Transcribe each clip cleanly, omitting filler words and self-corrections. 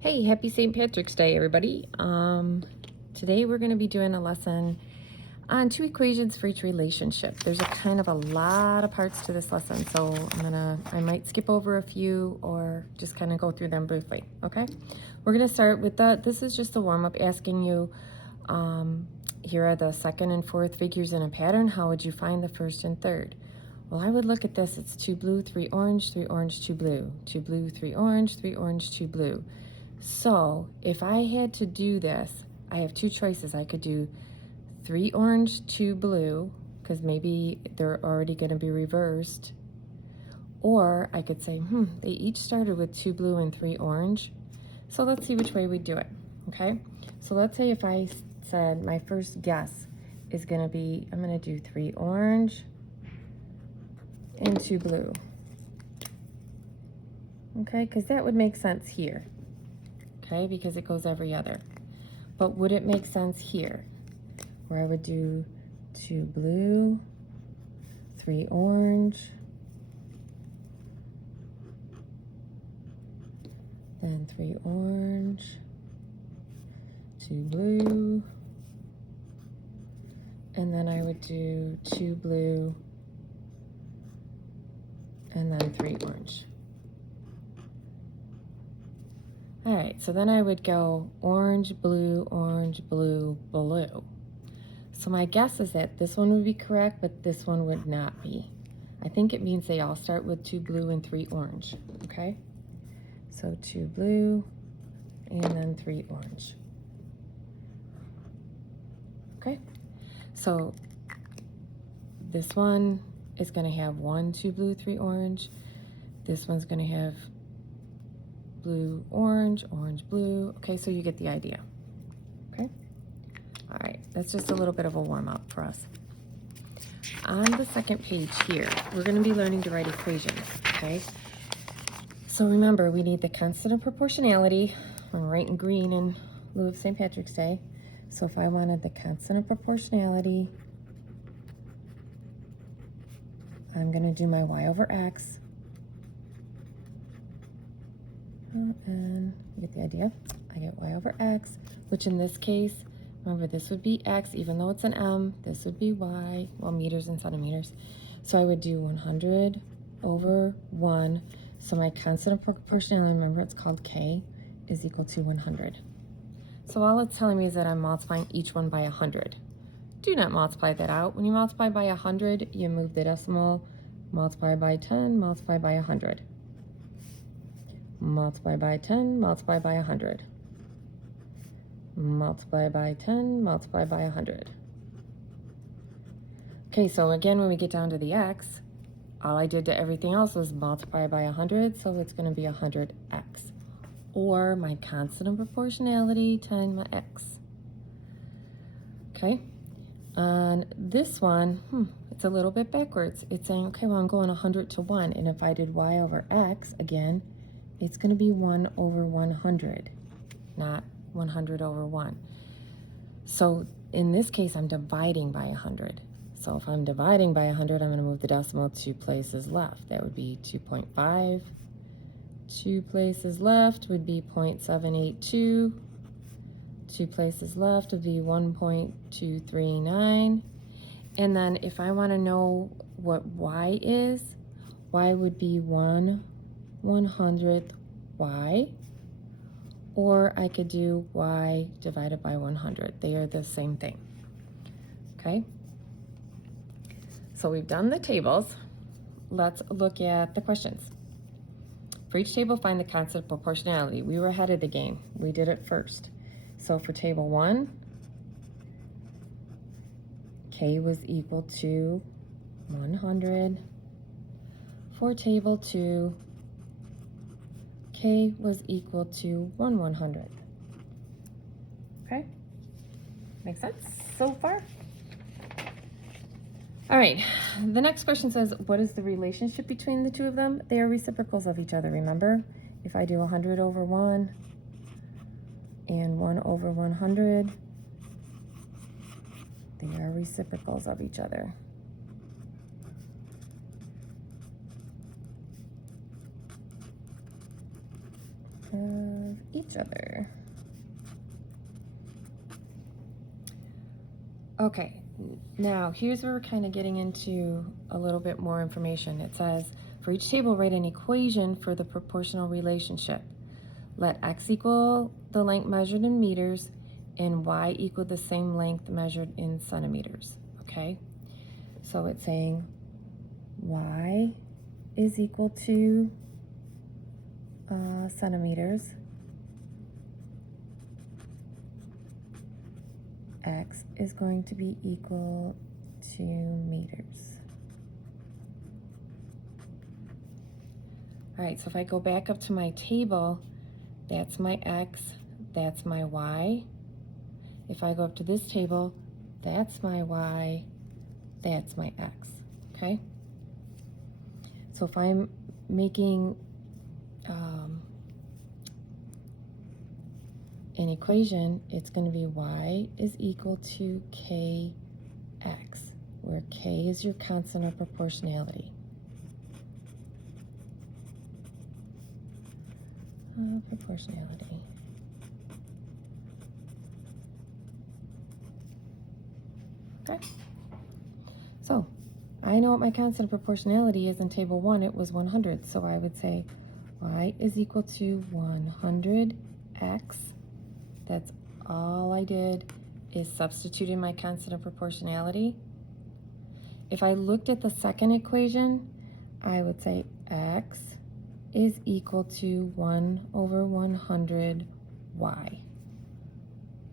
Hey, happy St. Patrick's Day, everybody. Today we're going to be doing a lesson on two equations for each relationship. There's a lot of parts to this lesson, so I might skip over a few or just kind of go through them briefly, okay? We're going to start with this is just a warm-up asking you, here are the second and fourth figures in a pattern. How would you find the first and third? Well, I would look at this. It's 2 blue, 3 orange, 3 orange, 2 blue. 2 blue, 3 orange, 3 orange, 2 blue. So if I had to do this, I have two choices. I could do 3 orange, 2 blue, because maybe they're already going to be reversed. Or I could say, they each started with 2 blue and 3 orange. So let's see which way we do it, okay? So let's say if I said my first guess is going to be, I'm going to do 3 orange and 2 blue. Okay, because that would make sense here. Okay, because it goes every other. But would it make sense here, where I would do 2 blue, 3 orange, then 3 orange, 2 blue, and then I would do 2 blue, and then 3 orange. All right, so then I would go orange, blue, blue. So my guess is that this one would be correct, but this one would not be. I think it means they all start with 2 blue and 3 orange, okay? So 2 blue and then 3 orange. Okay, so this one is going to have 1, 2 blue, 3 orange. This one's going to have blue, orange, orange, blue. Okay, so you get the idea. Okay, all right, that's just a little bit of a warm-up for us. On the second page here, we're going to be learning to write equations, okay? So remember, we need the constant of proportionality. I'm writing green in lieu of St. Patrick's Day. So if I wanted the constant of proportionality, I'm going to do my y over x. And you get the idea. I get y over x, which in this case, remember this would be x, even though it's an m, this would be y, well, meters and centimeters. So I would do 100 over 1. So my constant of proportionality, remember it's called k, is equal to 100. So all it's telling me is that I'm multiplying each one by 100. Do not multiply that out. When you multiply by 100, you move the decimal, multiply by 10, multiply by 100. Multiply by 10, multiply by 100. Multiply by 10, multiply by 100. Okay, so again, when we get down to the x, all I did to everything else was multiply by 100, so it's going to be 100x. Or my constant of proportionality times my x. Okay, on this one, it's a little bit backwards. It's saying, okay, well, I'm going 100 to 1, and if I did y over x, again, it's going to be 1 over 100, not 100 over 1. So in this case, I'm dividing by 100. So if I'm dividing by 100, I'm going to move the decimal 2 places left. That would be 2.5. 2 places left would be 0.782. 2 places left would be 1.239. And then if I want to know what y is, y would be 1/100th y, or I could do y divided by 100. They are the same thing, okay? So we've done the tables. Let's look at the questions. For each table, find the constant of proportionality. We were ahead of the game. We did it first. So for table 1, k was equal to 100. For table 2, k was equal to 1/100th. Okay? Makes sense so far? All right, the next question says, what is the relationship between the two of them? They are reciprocals of each other, remember? If I do 100 over 1 and 1 over 100, they are reciprocals of each other. Of each each other. Okay, now here's where we're kind of getting into a little bit more information. It says, for each table, write an equation for the proportional relationship. Let x equal the length measured in meters and y equal the same length measured in centimeters, okay? So it's saying y is equal to centimeters, x is going to be equal to meters. All right, so if I go back up to my table, that's my x, that's my y. If I go up to this table, that's my y, that's my x, okay? So if I'm making an equation, it's going to be y is equal to kx, where k is your constant of proportionality. Proportionality. Okay. So I know what my constant of proportionality is in table 1. It was 100. So I would say y is equal to 100x. That's all I did is substitute in my constant of proportionality. If I looked at the second equation, I would say x is equal to 1 over 100 y.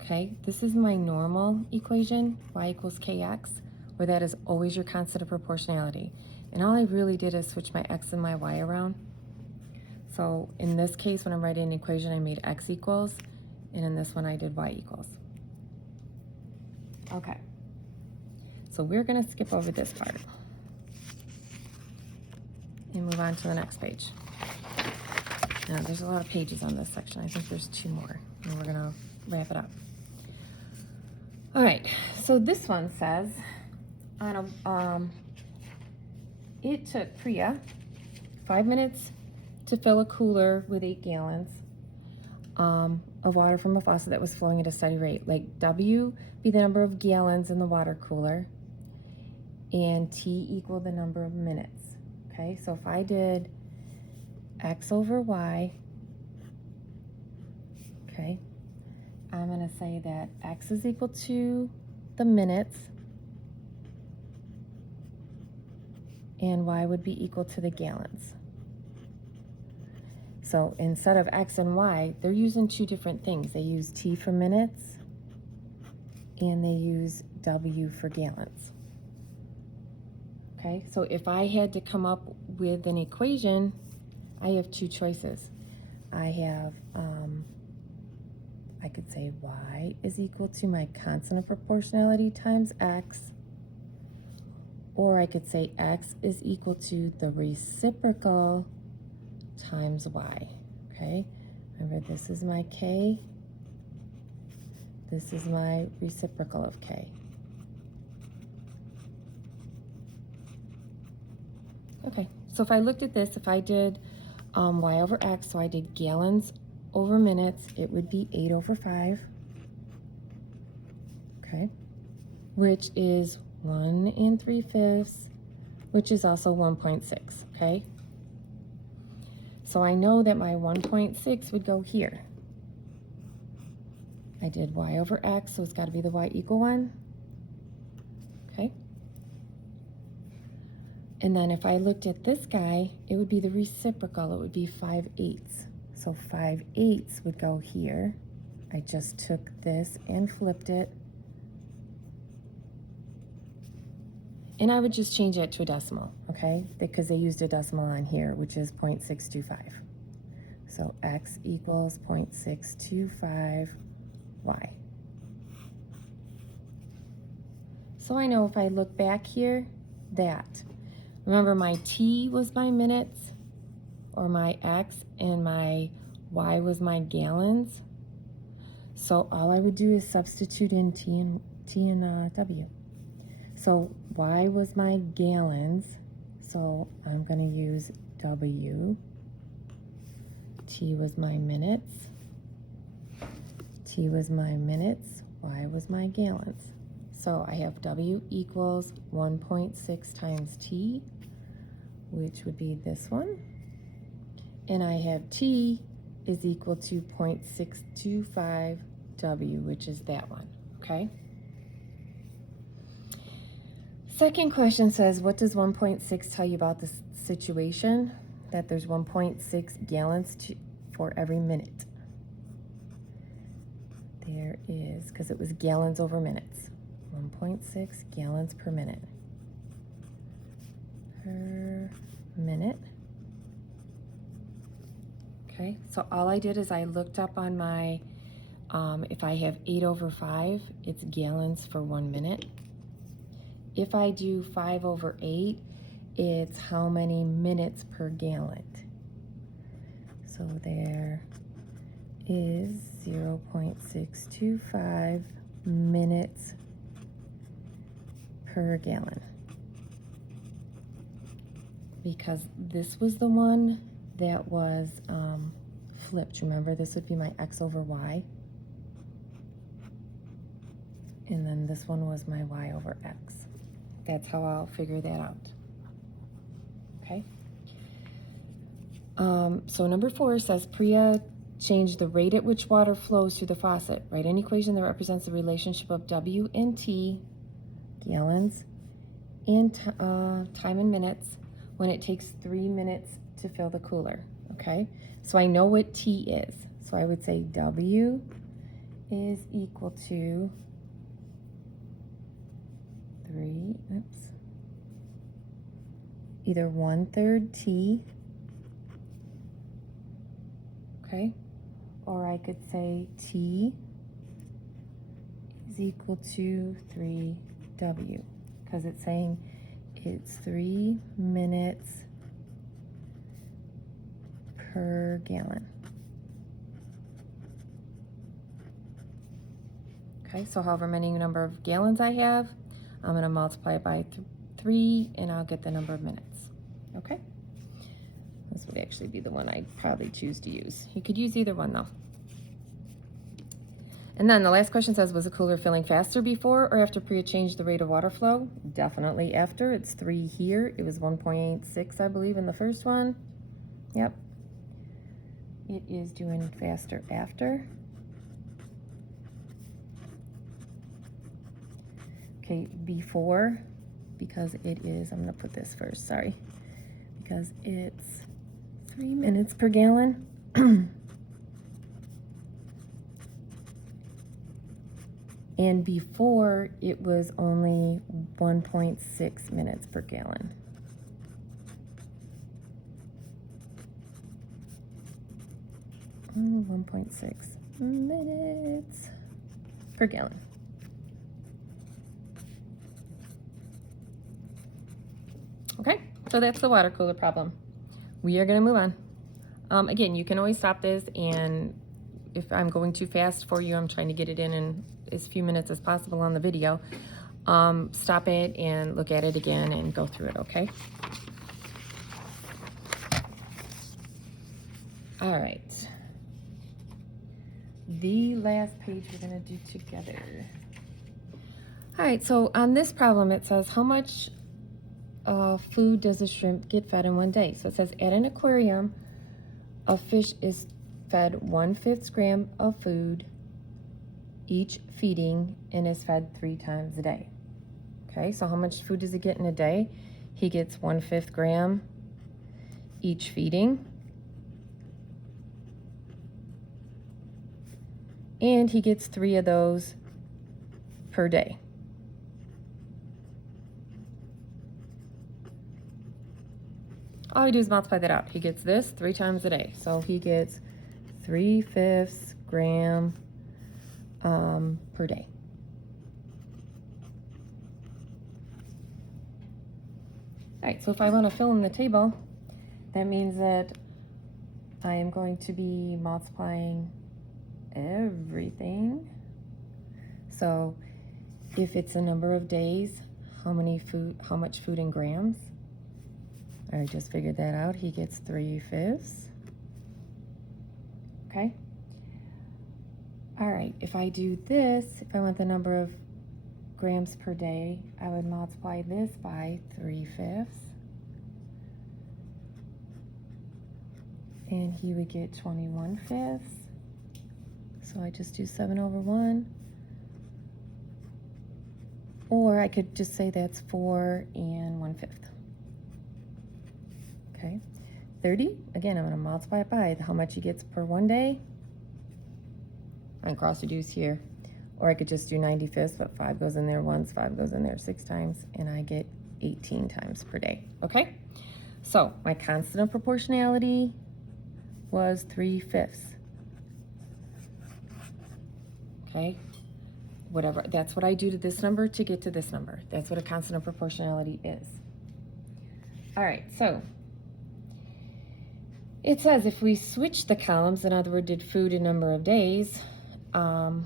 Okay, this is my normal equation, y equals kx, where that is always your constant of proportionality. And all I really did is switch my x and my y around. So in this case, when I'm writing an equation, I made x equals, and in this one I did y equals. Okay, so we're gonna skip over this part and move on to the next page. Now, there's a lot of pages on this section. I think there's 2 more, and we're gonna wrap it up. All right, so this one says, it took Priya 5 minutes to fill a cooler with 8 gallons of water from a faucet that was flowing at a steady rate. Like W be the number of gallons in the water cooler, and T equal the number of minutes. Okay, so if I did x over y, okay, I'm going to say that x is equal to the minutes and y would be equal to the gallons. So instead of x and y, they're using 2 different things. They use T for minutes and they use W for gallons. Okay, so if I had to come up with an equation, I have 2 choices. I have, I could say y is equal to my constant of proportionality times x, or I could say x is equal to the reciprocal times y, okay? Remember, this is my k, this is my reciprocal of k. Okay, so if I looked at this, if I did y over x, so I did gallons over minutes, it would be 8 over 5, okay, which is 1 3/5, which is also 1.6, okay? So I know that my 1.6 would go here. I did y over x, so it's got to be the y equal one, okay? And then if I looked at this guy, it would be the reciprocal. It would be 5/8. So 5/8 would go here. I just took this and flipped it. And I would just change it to a decimal, okay? Because they used a decimal on here, which is 0.625. So x equals 0.625 y. So I know if I look back here, that, remember my T was my minutes, or my x, and my y was my gallons. So all I would do is substitute in T and W. So y was my gallons, so I'm going to use W. T was my minutes, T was my minutes, Y was my gallons. So I have W equals 1.6 times T, which would be this one. And I have T is equal to 0.625 W, which is that one, okay? Second question says, what does 1.6 tell you about this situation? That there's 1.6 gallons for every minute. There is, because it was gallons over minutes. 1.6 gallons per minute. Per minute. Okay, so all I did is I looked up on my, if I have 8/5, it's gallons for 1 minute. If I do 5/8, it's how many minutes per gallon. So there is 0.625 minutes per gallon. Because this was the one that was flipped. Remember, this would be my X over Y. And then this one was my Y over X. That's how I'll figure that out. Okay. So number 4 says Priya changed the rate at which water flows through the faucet. Write an equation that represents the relationship of W and T, gallons, and time in minutes when it takes 3 minutes to fill the cooler. Okay, so I know what T is. So I would say W is equal to either 1/3 T, okay, or I could say T is equal to 3W, because it's saying it's 3 minutes per gallon. Okay, so however many number of gallons I have, I'm going to multiply it by 3 and I'll get the number of minutes. Okay, this would actually be the one I'd probably choose to use. You could use either one though. And then the last question says, was the cooler filling faster before or after Priya changed the rate of water flow? Definitely after. It's 3 here. It was 1.86, I believe, in the first one. Yep. It is doing faster after. Okay, before, because it is, I'm going to put this first, sorry, because it's 3 minutes per gallon. And before, it was only 1.6 minutes per gallon. Oh, 1.6 minutes per gallon. Okay, so that's the water cooler problem. We are going to move on. Again, you can always stop this, and if I'm going too fast for you, I'm trying to get it in as few minutes as possible on the video. Stop it and look at it again and go through it, okay? All right. The last page we're going to do together. All right, so on this problem, it says how much food does a shrimp get fed in 1 day? So it says at an aquarium, a fish is fed 1/5 gram of food each feeding and is fed 3 times a day. Okay, so how much food does he get in a day? He gets 1/5 gram each feeding. And he gets 3 of those per day. All I do is multiply that out. He gets this 3 times a day. So he gets 3/5 gram per day. All right, so if I want to fill in the table, that means that I am going to be multiplying everything. So if it's a number of days, how much food in grams? I just figured that out. He gets 3/5. Okay. All right, if I do this, if I want the number of grams per day, I would multiply this by 3/5. And he would get 21/5. So I just do 7/1. Or I could just say that's 4 1/5. Okay. 30, again, I'm going to multiply it by how much he gets per 1 day. I can cross reduce here. Or I could just do 95ths, but 5 goes in there once, 5 goes in there 6 times, and I get 18 times per day. Okay? So my constant of proportionality was 3/5. Okay? Whatever, that's what I do to this number to get to this number. That's what a constant of proportionality is. All right, so it says if we switch the columns, in other words, did food and number of days, oh,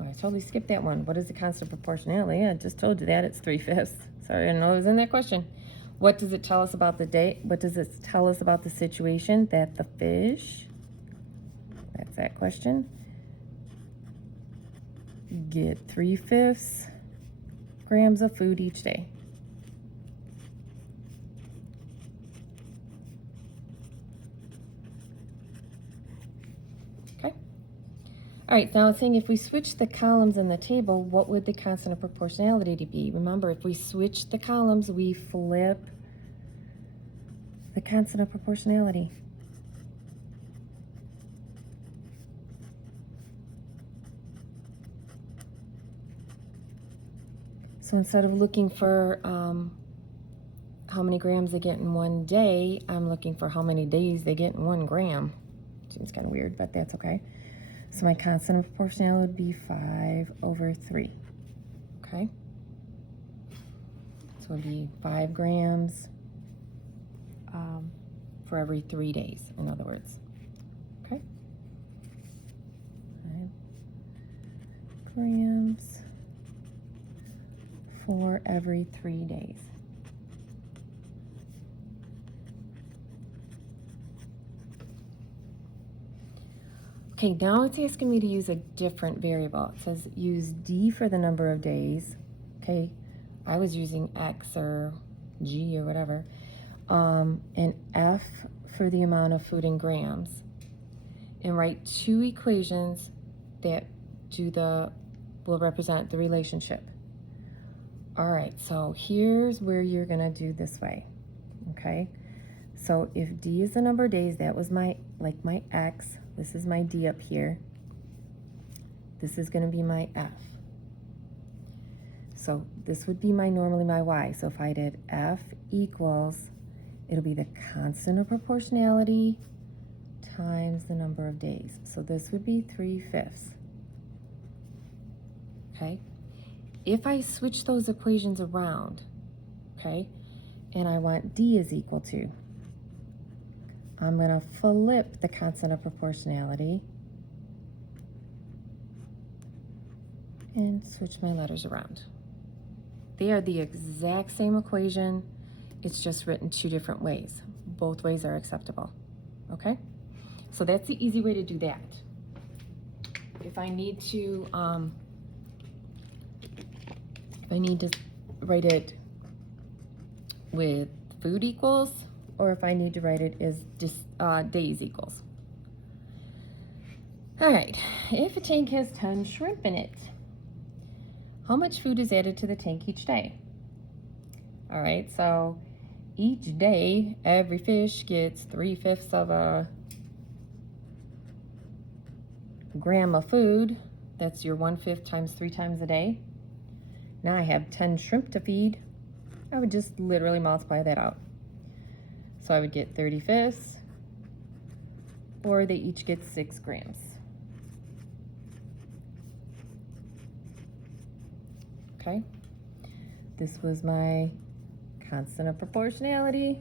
I totally skipped that one. What is the constant of proportionality? I just told you that, it's 3/5. Sorry, I didn't know it was in that question. What does it tell us about the day? What does it tell us about the situation? That the fish, that's that question, get 3/5 grams of food each day. Okay. All right, now it's saying if we switch the columns in the table, what would the constant of proportionality be? Remember, if we switch the columns, we flip the constant of proportionality. So instead of looking for how many grams they get in 1 day, I'm looking for how many days they get in 1 gram. Seems kind of weird, but that's okay. So my constant of proportionality would be 5/3. Okay? So it would be 5 grams for every 3 days, in other words. Okay? 5 grams for every 3 days. Okay, now it's asking me to use a different variable. It says use D for the number of days. Okay, I was using X or G or whatever. And F for the amount of food in grams. And write 2 equations that will represent the relationship. All right, so here's where you're gonna do this way, okay? So if D is the number of days, that was my X, this is my D up here. This is gonna be my F. So this would be normally my Y. So if I did F equals, it'll be the constant of proportionality times the number of days. So this would be 3/5. Okay? If I switch those equations around, okay, and I want D is equal to, I'm going to flip the constant of proportionality and switch my letters around. They are the exact same equation, it's just written 2 different ways. Both ways are acceptable, okay? So that's the easy way to do that. If I need to write it with food equals, or if I need to write it as days equals. All right, if a tank has 10 shrimp in it, how much food is added to the tank each day? All right, so each day, every fish gets 3/5 of a gram of food. That's your 1/5 times 3 times a day. Now I have 10 shrimp to feed. I would just literally multiply that out. So I would get 30/5, or they each get 6 grams. Okay, this was my constant of proportionality.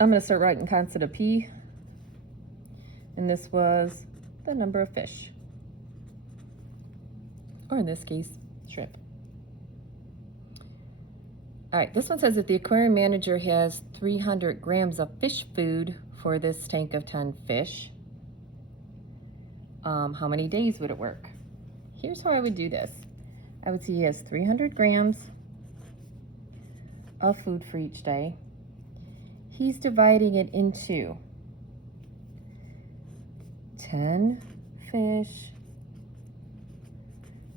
I'm going to start writing constant of P, and this was the number of fish, or in this case, shrimp. All right, this one says that the aquarium manager has 300 grams of fish food for this tank of 10 fish. how many days would it work? Here's how I would do this. I would see he has 300 grams of food for each day. He's dividing it into 10 fish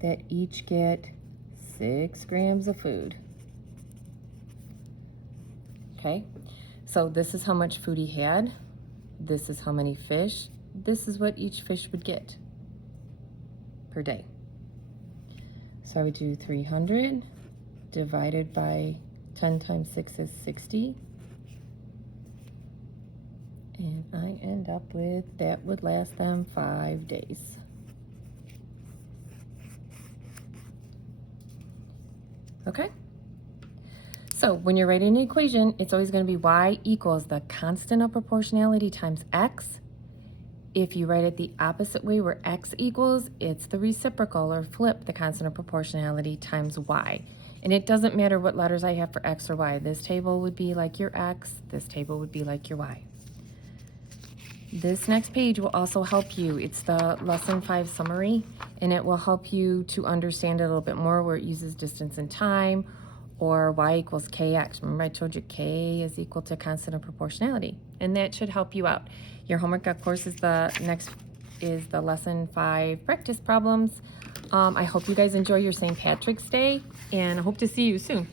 that each get 6 grams of food. Okay, so this is how much food he had. This is how many fish. This is what each fish would get per day. So I would do 300 divided by 10 times 6 is 60. And I end up with, that would last them 5 days. Okay? So when you're writing an equation, it's always going to be y equals the constant of proportionality times x. If you write it the opposite way where x equals, it's the reciprocal or flip the constant of proportionality times y. And it doesn't matter what letters I have for x or y. This table would be like your x, this table would be like your y. This next page will also help you. It's the lesson 5 summary, and it will help you to understand it a little bit more where it uses distance and time, or y equals kx. Remember I told you k is equal to constant of proportionality, and that should help you out. Your homework, of course, is the lesson 5 practice problems. I hope you guys enjoy your St. Patrick's Day, and I hope to see you soon.